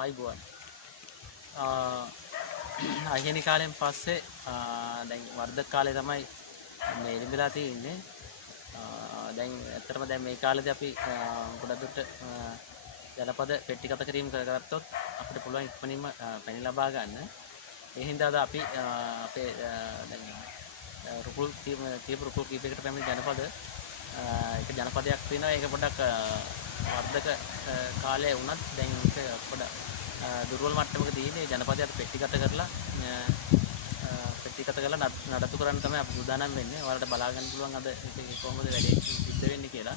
ආයිබෝන් අහිමි කාලෙන් පස්සේ දැන් වර්ධක කාලේ තමයි මේ ඉඳලා තියෙන්නේ. දැන් ඇත්තටම දැන් මේ කාලේදී අපි ගොඩක් දුරට ජනපද පෙට්ටිගත කිරීම කරගත්තොත් අපිට පුළුවන් ඉක්මනින්ම පැණි ලබා ගන්න. ඒ හින්දා අපි අපේ දැන් රුකුල් කීප රුකුල් කීපයකට පැමිණි ජනපද එක ජනපදයක් තියෙනවා. ඒක පොඩක් වර්ධක කාලයේ වුණත් දැන් ඒක පොඩක් දුර්වල මට්ටමක තියෙන්නේ. ජනපදයට පෙට්ටිගත කරලා නඩත්තු කරන්න තමයි අපි සූදානම් වෙන්නේ. ඔයාලට බලා ගන්න පුළුවන් අද ඉතින් කොහොමද වැඩේ සිද්ධ වෙන්නේ කියලා.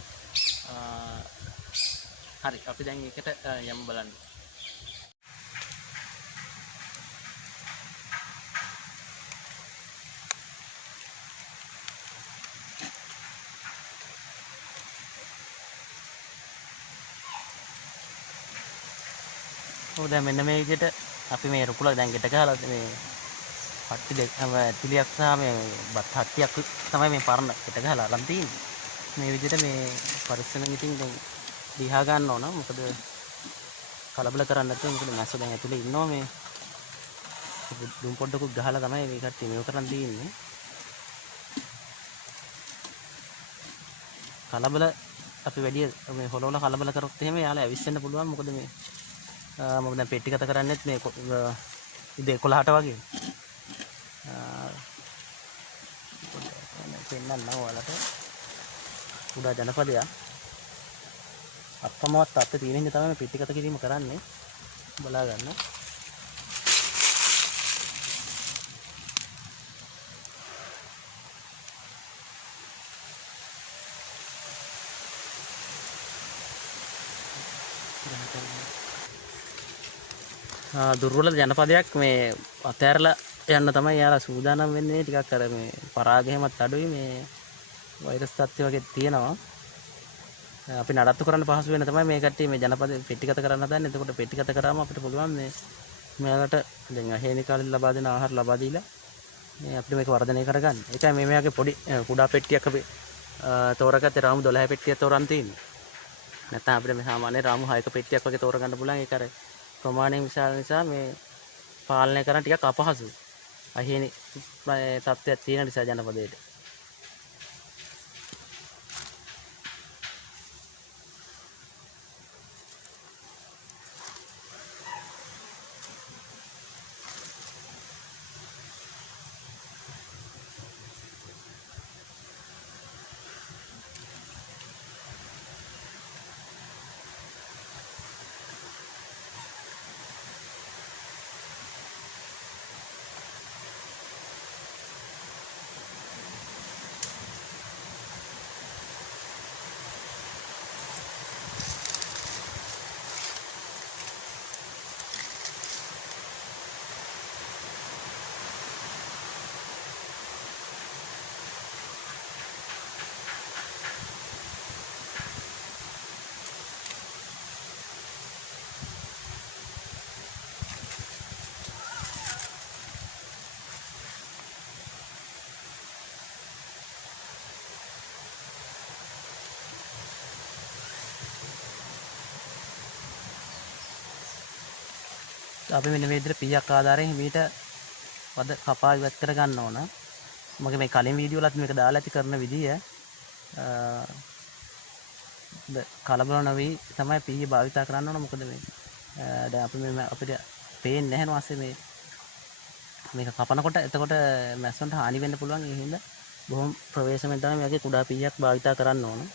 හරි අපි දැන් ඒකට යමු බලන්න. ඔව් දැන් මෙන්න මේ විදිහට අපි මේ රුකුල දැන් ගෙට ගහලා මේ පට්ටි දෙක ඇතුලියක් සහ මේ බත් හට්ටියක් තමයි මේ පරණ ගෙට ගහලා අරන් තියෙන්නේ. මේ විදිහට මේ පරිස්සමෙන් ඉතින් දැන් දිහා ගන්න ඕන. මොකද කලබල කරන්නේ නැතුව මොකද මැස්ස දැන් ඇතුලේ ඉන්නවා. මේ දුම් පොඩ්ඩකුත් ගහලා තමයි මේ කට්ටිය මේව කරන් තියෙන්නේ. කලබල අපි වැඩි මේ හොලවල කලබල කරොත් එහෙම යාලා ඇවිස්සෙන්න පුළුවන්. මොකද මේ මම දැන් පෙට්ටිගත කරන්නේත් මේ උදේ 11ට වගේ. පෙන්නන්න ඔයාලට කුඩා ජනපදයක් අප්පමවත් අත්ත තියෙන හින්දා තමයි මේ පෙට්ටිගත කිරීම කරන්නේ. බලා ගන්න. දුර්වල ජනපදයක් මේ අතෑරලා යන්න තමයි යාලා සූදානම් වෙන්නේ. ටිකක් අර මේ පරාග එහෙමත් අඩුයි. මේ වෛරස් තත්ත්ව වගේ තියෙනවා. අපි නඩත්තු කරන්න පහසු වෙන තමයි මේ කට්ටිය මේ ජනපද පෙට්ටිගත කරන්න හදන්නේ. එතකොට පෙට්ටිගත කරාම අපිට පුළුවන් මේ මෙයාලට දැන් අහේනි කාලේ ලබා දෙන ආහාර ලබා දීලා මේ අපිට මේක වර්ධනය කරගන්න. ඒකයි මේ මෙයාගේ පොඩි කුඩා පෙට්ටියක් අපි තෝරගත්තේ රාමු 12 පෙට්ටියක් තෝරන් තියෙන්නේ. නැත්නම් අපිට මේ සාමාන්‍ය රාමු 6ක පෙට්ටියක් වගේ තෝරගන්න පුළුවන්. ඒක අර ප්‍රමාණයෙන් විශාල නිසා මේ පාලනය කරන්න ටිකක් අපහසුයි. අහේනි තත්ත්වයක් තියෙන නිසා ජනපදයේ. අපි මෙන්න මේ විදිහට පීයක් ආධාරයෙන් හිමීට වද කපා ඉවත් කර ගන්න ඕන. මගේ මේ කලින් වීඩියෝ වලත් මේක දාලා ඇති කරන විදිය කලබල නොවි තමයි පීය භාවිතා කරන්න ඕන. මොකද මේ දැන් අපි මේ අපිට පේන්නේ නැහැ වාස්සේ මේක කපනකොට එතකොට මැස්සන්ට හානි වෙන්න පුළුවන්. ඒ හින්දා බොහොම ප්‍රවේශමෙන් තමයි මේකේ කුඩා පීයක් භාවිතා කරන්න ඕන.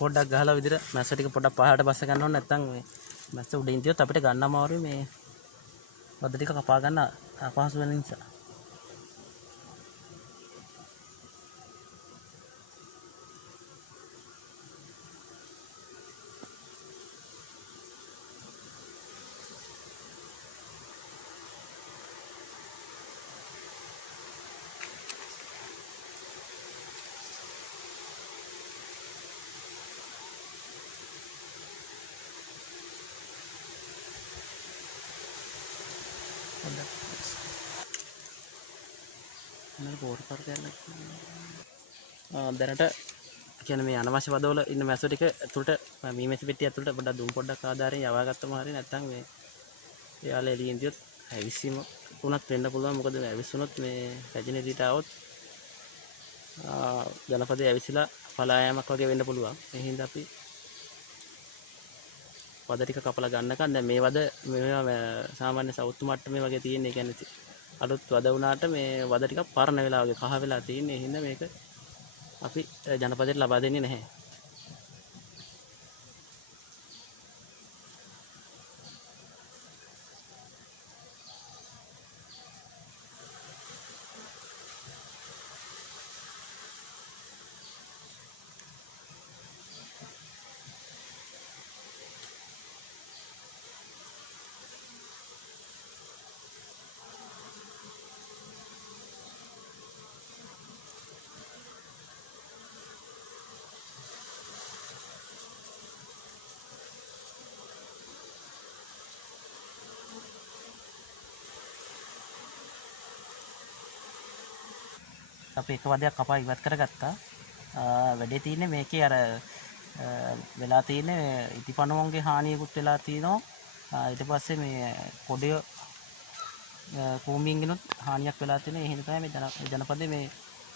පොඩ්ඩක් ගහලා විදිහට මැස්ස ටික පොඩ්ඩක් පහළට බස්ස ගන්න ඕනේ නැත්නම් මේ මැස්ස උඩින් තියොත් අපිට ගන්න අමාරුයි මේ වද ටික කපා ගන්න අපහසු වෙන නිසා. දැනට කියන්නේ මේ අනවශ්‍ය වදවල ඉන්න මැස්ස ටික ඇතුළට මේ මැස්ස පෙට්ටිය ඇතුළට පොඩ්ඩක් දුම් පොඩ්ඩක් ආධාරයෙන් යවා ගත්තම හරිය නැත්නම් මේ එයාලා එළියෙන් දියොත් ඇවිස්සීම උනත් වෙන්න පුළුවන්. මොකද ඇවිස්සුනොත් මේ රැජින එළියට આવොත් ජනපදයේ ඇවිසිලා පලා යෑමක් වගේ වෙන්න පුළුවන්. ඒ හින්දා අපි වද ටික කපලා ගන්නකන් දැන් මේ වද මේවා සාමාන්‍ය සවුත් මට්ටමේ වගේ තියෙන. ඒ කියන්නේ අලුත් වද වුණාට මේ වද ටිකක් පරණ වෙලා වගේ කහ වෙලා තියෙන. ඒ හින්දා මේක අපි ජනපදයට ලබා දෙන්නේ නැහැ. අපි එක වදයක් කපා ඉවත් කරගත්තා. වැඩේ තියෙන්නේ මේකේ අර වෙලා තියෙන්නේ ඉටිපණුවන්ගේ හානියකුත් වෙලා තිනවා. ඊට පස්සේ මේ කොඩිය කූඹින්ගෙනුත් හානියක් වෙලා තියෙනවා. ඒ හින්දා තමයි මේ ජනපදයේ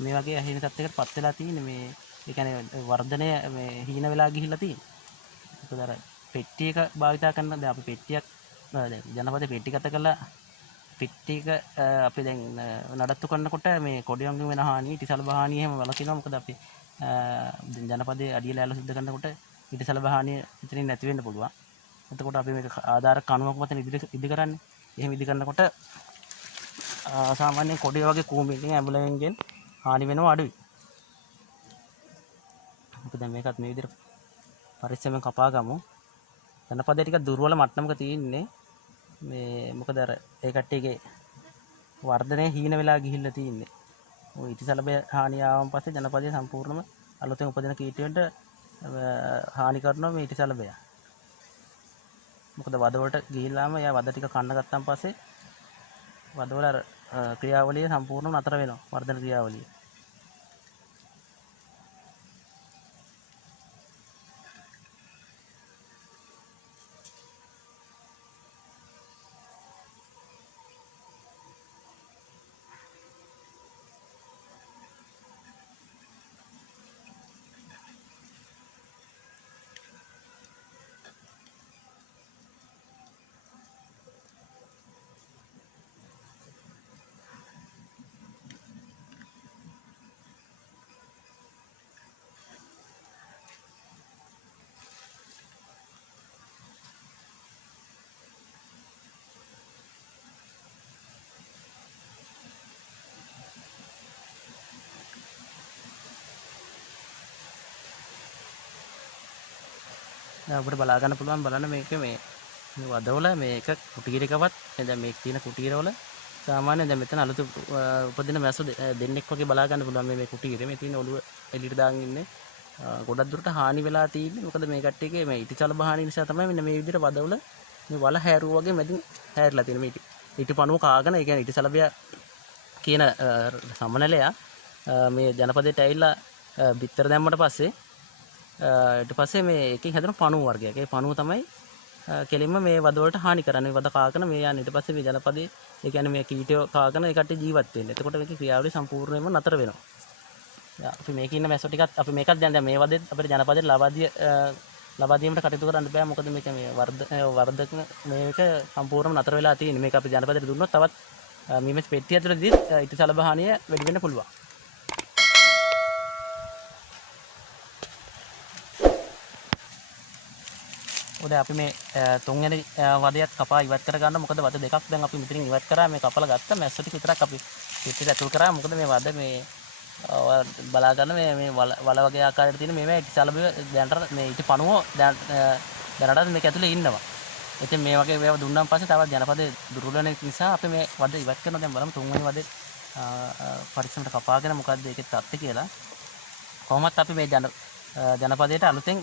මේ වගේ අහිමි තත්යකට පත් වෙලා තියෙන්නේ. මේ ඒ කියන්නේ වර්ධනය මේ හීන වෙලා ගිහිල්ලා තියෙන්නේ. ඒකද අර පෙට්ටියක භාවිතා කරන දැන් අපි පෙට්ටියක් දැන් ජනපදයේ පෙට්ටිගත කරලා පිටික අපි දැන් නඩත්තු කරනකොට මේ කොඩියන්ගෙන් වෙන හානිය ඉටිසලබ හානිය එහෙම වලකිනවා. මොකද අපි ජනපදයේ අඩිය ලෑල්ල සුද්ධ කරනකොට ඉටිසලබ හානිය ඉතින් නැති වෙන්න පුළුවන්. එතකොට අපි මේක ආධාර කණුවක් මත ඉදි කරන්නේ. එහෙම ඉදි කරනකොට සාමාන්‍යයෙන් කොඩිය වගේ කූඹියකින් ඇඹුලෙන්ගෙන් හානි වෙනවා අඩුයි. අපි දැන් මේකත් මේ විදිහට පරිස්සමෙන් කපා ගමු. ජනපදයේ ටික දුර්වල මට්ටමක තියෙන්නේ. මේ මොකද අර ඒ කට්ටියගේ වර්ධනය හීන වෙලා ගිහිල්ලා තියෙන්නේ. ඔය ඉටිසලබේ හානිය ආවම පස්සේ ජනපදයේ සම්පූර්ණම අලුතෙන් උපදින කීටයන්ට හානි කරනවා මේ ඉටිසලබය. මොකද වදවලට ගිහිල්ලාම එයා වද ටික කන්න ගත්තාන් පස්සේ වදවල අර ක්‍රියාවලිය සම්පූර්ණව නතර වෙනවා. වර්ධන ක්‍රියාවලිය. අපිට බලා ගන්න පුළුවන් බලන්න මේක මේ වදවල මේක කුටීරකවත් දැන් මේක තියෙන කුටීරවල සාමාන්‍යයෙන් දැන් මෙතන අලුත උපදින මැස්සෝ දෙන්නෙක් වගේ බලා ගන්න පුළුවන් මේ කුටීරේ මේ තියෙන ඔළුව එළියට දාගෙන ඉන්නේ ගොඩක් දුරට හානි වෙලා තියෙන්නේ. මොකද මේ කට්ටියගේ මේ ඉටිචල බහානි නිසා තමයි මෙන්න මේ විදිහට වදවල මේ වල හැරුව වගේ මැදින් හැරිලා තියෙන මේ ඉටිපණුව කාගෙන ඒ කියන්නේ ඉටිසලබය කියන සමනලයා මේ ජනපදයට ඇවිල්ලා බිත්තර දැම්මට පස්සේ ඊට පස්සේ මේ එකකින් හැදෙන පණුව වර්ගයක්. ඒ පණුව තමයි කෙලින්ම මේ වදවලට හානි කරන්නේ. වද කාගෙන මේ යන්නේ. ඊට පස්සේ මේ ජනපදයේ ඒ කියන්නේ මේ කීටයෝ කාගෙන ඒ කට්ටිය ජීවත් වෙන්නේ. එතකොට මේකේ ක්‍රියාවලිය සම්පූර්ණයෙන්ම නතර වෙනවා. අපි මේකේ ඉන්න මැස්සෝ ටිකත් අපි මේකත් දැන් මේ වදෙත් අපිට ජනපදයට ලබා දීමට කටයුතු කරන්න බෑ. මොකද මේක මේ වර්ධක මේක සම්පූර්ණයෙන්ම නතර වෙලා තියෙන්නේ. මේක අපි ජනපදයට දුන්නොත් තවත් මේ පෙට්ටිය ඇතුළතදී ඉටිසල බහානිය වැඩි වෙන්න පුළුවන්. උදේ අපි මේ තුන්වෙනි වදයත් කපා ඉවත් කර ගන්න. මොකද වද දෙකක් දැන් අපි මෙතනින් ඉවත් කරා. මේ කපලා ගත්තා. මැස්ස ටික විතරක් අපි පිටිට ඇතුල් කරා. මොකද මේ වද මේ බලා ගන්න මේ වල වගේ ආකාරයට තියෙන මේ ඉතිසලබිය දැනට මේ ඉති පණුව දැනටත් මේක ඇතුලේ ඉන්නවා. ඉතින් මේ වගේ ඒවා දුන්නාන් පස්සේ තවත් ජනපදයේ දුර්වල වෙන නිසා අපි මේ වද ඉවත් කරනවා. දැන් බලමු තුන්වෙනි වදේ පරිස්සමට කපාගෙන මොකද්ද ඒකේ තත්ත්වය කියලා. කොහොමත් අපි මේ ජනපදයට අලුතෙන්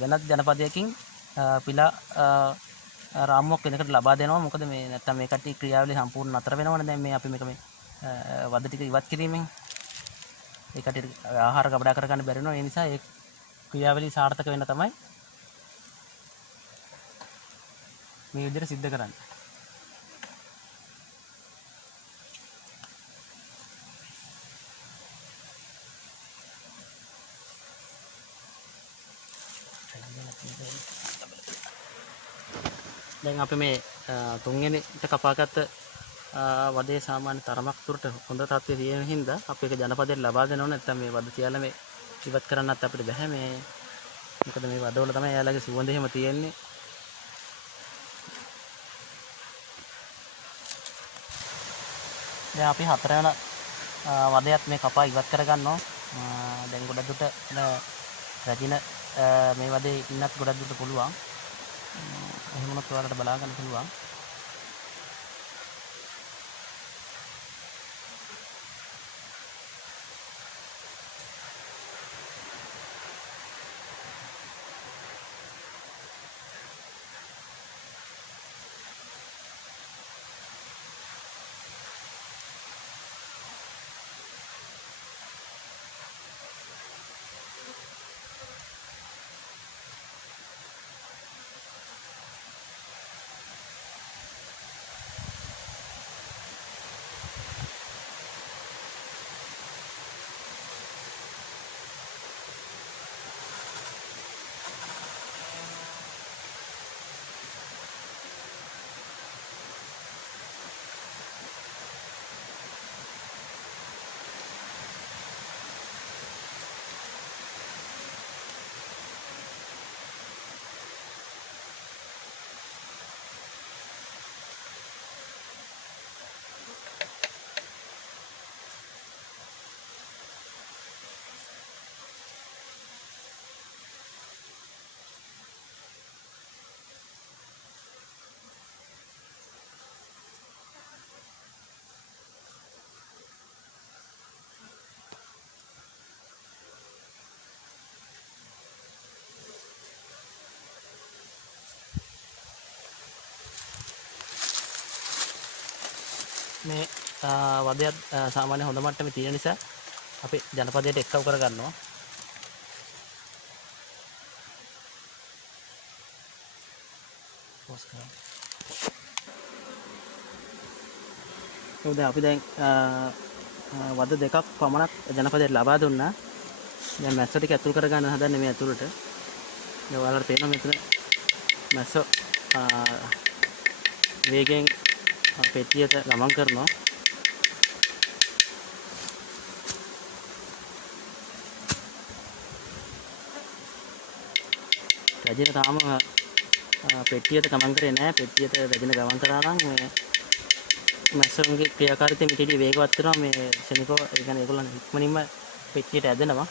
වෙනත් ජනපදයකින් පිලා රාමුවක් වෙනකට ලබා දෙනවා. මොකද මේ නැත්තම් මේ කට්ටිය ක්‍රියාවලිය සම්පූර්ණ නතර වෙනවනේ. දැන් මේ අපි මේක මේ වද ටික ඉවත් කිරීමෙන් ඒ කට්ටියට ආහාර ගබඩා කරගන්න බැරි වෙනවා. ඒ නිසා ඒ ක්‍රියාවලිය සාර්ථක වෙන්න තමයි මේ විදිහට සිද්ධ කරන්නේ. දැන් අපි මේ තුන්වෙනිට කපාගත්ත වදේ සාමාන්‍ය තරමක් දුරට හොඳ තත්ත්වයේ තියෙන හින්දා අපි ඒක ජනපදයට ලබා දෙනව. නැත්නම් මේ වද තියලා මේ ඉවත් කරන්නත් අපිට බැහැ. මේ මොකද මේ වදවල තමයි එයාලගේ සුවඳ එහෙම තියෙන්නේ. දැන් අපි හතරවන වදයත් මේ කපා ඉවත් කරගන්නවා. දැන් ගොඩක් දුරට රැජින මේ වදේ ඉන්නත් ගොඩක් දුරට පුළුවන්. එහෙම වුණොත් ඔයාලට බලා ගන්න පුළුවන්. මේ වදයක් සාමාන්‍ය හොඳ මට්ටමේ තියෙන නිසා අපි ජනපදයට එක්කව කරගන්නවා. පෝස් කරා. උදේ අපි දැන් වද දෙකක් පමණක් ජනපදයට ලබා දුන්නා. දැන් මැස්ස ටික ඇතුල් කරගන්න හදන්නේ මේ ඇතුළට. දැන් ඔයාලට පේනවා මෙතන මැස්ස වේගෙන් පෙට්ටියට ගමන් කරනවා. රැජින තාම පෙට්ටියට ගමන් කරේ නැහැ. පෙට්ටියට රැජින ගමන් කරා නම් මේ මැස්සුන්ගේ ක්‍රියාකාරීත්වය මිටි වේගවත් වෙනවා. මේ ශනිකෝ ඒ කියන්නේ ඒගොල්ලන් ඉක්මනින්ම පෙට්ටියට ඇදෙනවා.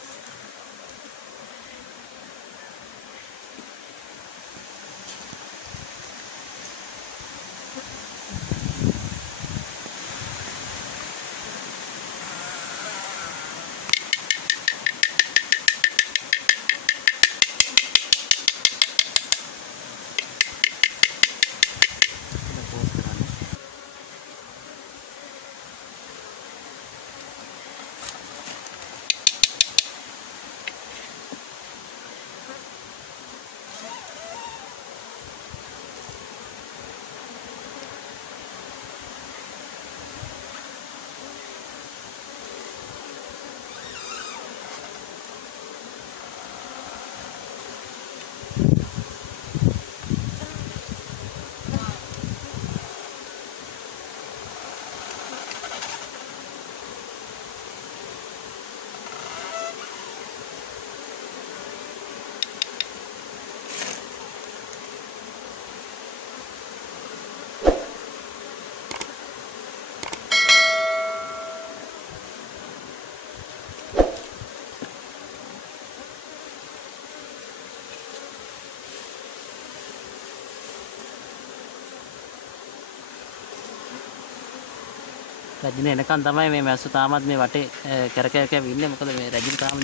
රජින එනකන් තමයි මේ මැස්සු තාමත් මේ වටේ කැරකැරක ඉන්නේ. මොකද මේ රජින තාම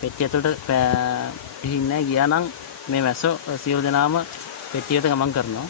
පෙට්ටිය ඇතුළට ගිහින් නැහැ. ගියා නම් මේ මැස්සෝ සියලු දෙනාම පෙට්ටියට ගමන් කරනවා.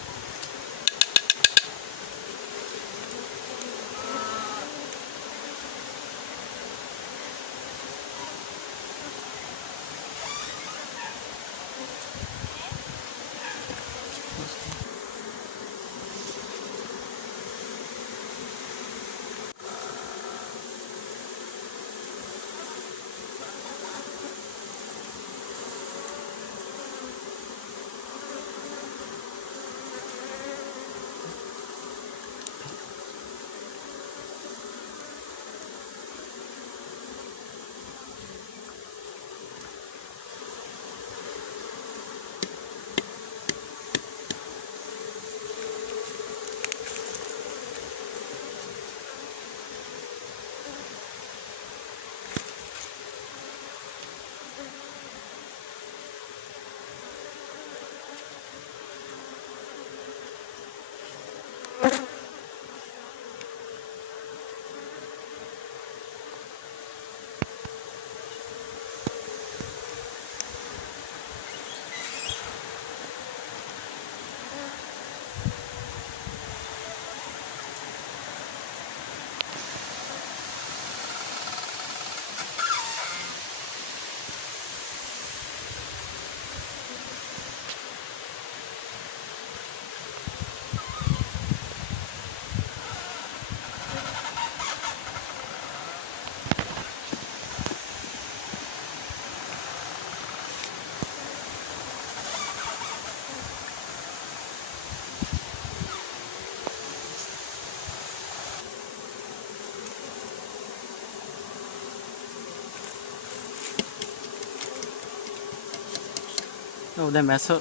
දැන් මැස්සෝ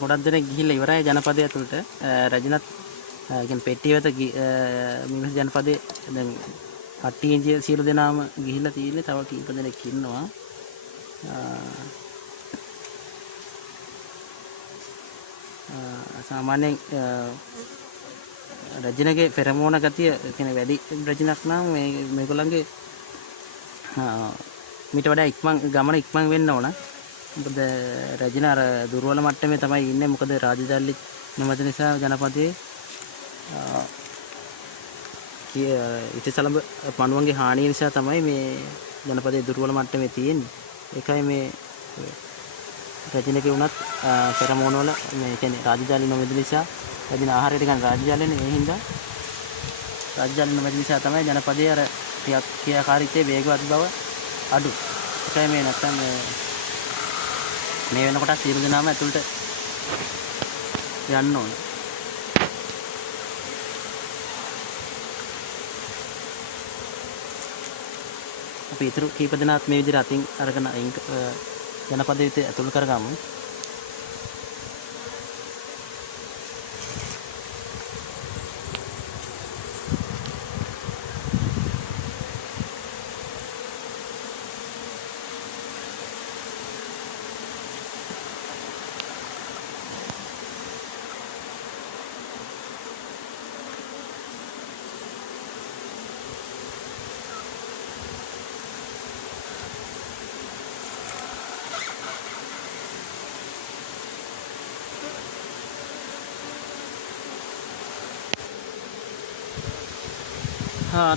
ගොඩක් දෙනෙක් ගිහිල්ලා ඉවරයි ජනපදය ඇතුළට. රජිනත් කියන්නේ පෙට්ටිය වෙත මිනිස් ජනපදයේ දැන් කට්ටිය සියලු දෙනාම ගිහිල්ලා තියෙන්නේ. තව කීප දෙනෙක් ඉන්නවා. සාමාන්‍යයෙන් රජිනගේ පෙරමෝන ගතිය කියන්නේ වැඩි රජිනක් නම් මේගොල්ලන්ගේ මීට වඩා ගමන ඉක්මන් වෙන්න ඕන. මොකද රජින අර දුර්වල මට්ටමේ තමයි ඉන්නේ. මොකද රාජධානි නොමැති නිසා ජනපදයේ ඉතිසලඹ පණුවන්ගේ හානිය නිසා තමයි මේ ජනපදයේ දුර්වල මට්ටමේ තියෙන්නේ. ඒකයි මේ රජිනගේ උනත් පෙරමෝන වල මේ කියන්නේ රාජධානි නොමැති නිසා රජින ආහාරයට ගන්න රාජධානියනේ. ඒ හින්දා රාජධානි නොමැති නිසා තමයි ජනපදයේ අර ක්‍රියාකාරීත්වයේ වේගවත් බව අඩු. ඒකයි මේ නැත්තම් මේ වෙනකොට සියලු දෙනාම ඇතුළට යන්න ඕන. අපි ඊටු කීප දෙනාත් මේ විදිහට අතින් අරගෙන ජනපදයට ඇතුළු කරගමු.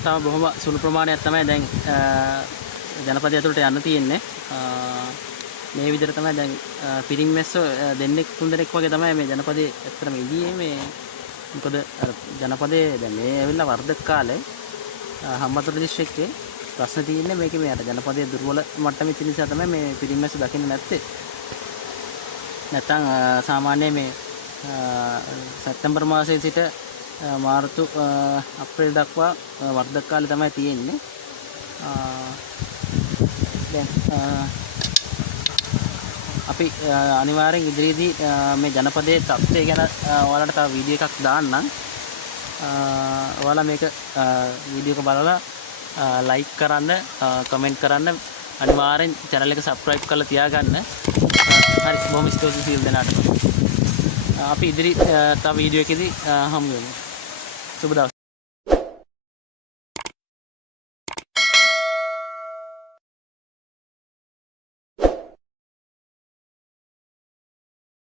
තව බොහොම සුළු ප්‍රමාණයක් තමයි දැන් ජනපදය ඇතුළට යන්න තියෙන්නේ. මේ විදිහට තමයි දැන් පිරිමි මැස්සෝ දෙන්නෙක් තුන් දෙනෙක් වගේ තමයි මේ ජනපදයේ ඇත්තටම ඉන්නේ. මේ මොකද අර ජනපදයේ දැන් මේ ඇවිල්ලා වර්ධක කාලේ හම්බන්තොට දිස්ත්‍රික්කේ ප්‍රශ්න තියෙන්නේ මේකේ මේ අර ජනපදයේ දුර්වල මට්ටමේ තියෙන නිසා තමයි මේ පිරිමි මැස්සෝ දකින්නේ නැත්තේ. නැත්තම් සාමාන්‍යයෙන් මේ සැප්තැම්බර් මාසයේ සිට මාර්තු අප්‍රේල් දක්වා වර්ධක කාලේ තමයි තියෙන්නේ. දැන් අපි අනිවාර්යෙන් ඉදිරියේදී මේ ජනපදයේ තත්ත්වය ගැන ඔයාලට තව වීඩියෝ එකක් දාන්නම්. ඔයාලා මේක වීඩියෝ එක බලලා ලයික් කරන්න, කමෙන්ට් කරන්න, අනිවාර්යෙන් channel එක subscribe කරලා තියාගන්න. හරි, බොහොම ස්තුතියි සියලු දෙනාට. අපි ඉදිරි තව වීඩියෝ එකකදී හමු වෙමු. සුබ දවසක්.